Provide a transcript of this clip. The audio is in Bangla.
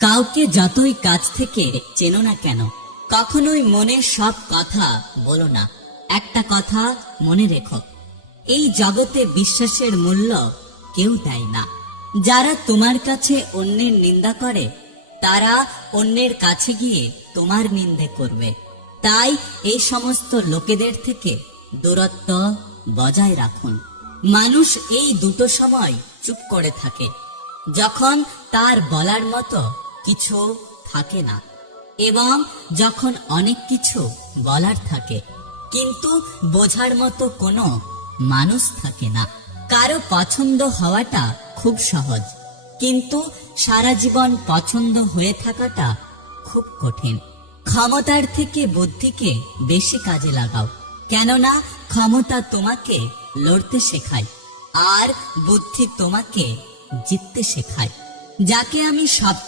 কাউকে যতই কাছ থেকে চেনো না কেন, কখনোই মনের সব কথা বলো না। একটা কথা মনে রেখো, এই জগতে বিশ্বাসের মূল্য কেউ দেয় না। যারা তোমার কাছে অন্যের নিন্দা করে, তারা অন্যের কাছে গিয়ে তোমার নিন্দে করবে। তাই এই সমস্ত লোকেদের থেকে দূরত্ব বজায় রাখুন। মানুষ এই দুটো সময় চুপ করে থাকে, যখন তার বলার মতো কিছু থাকে না, এবং যখন অনেক কিছু বলার থাকে কিন্তু বোঝার মতো কোনো মানুষ থাকে না। কারো পছন্দ হওয়াটা খুব সহজ, কিন্তু সারা জীবন পছন্দ হয়ে থাকাটা খুব কঠিন। ক্ষমতার থেকে বুদ্ধিকে বেশি কাজে লাগাও, কেননা ক্ষমতা তোমাকে লড়তে শেখায় আর বুদ্ধি তোমাকে জিততে শেখায়। যাকে আমি সব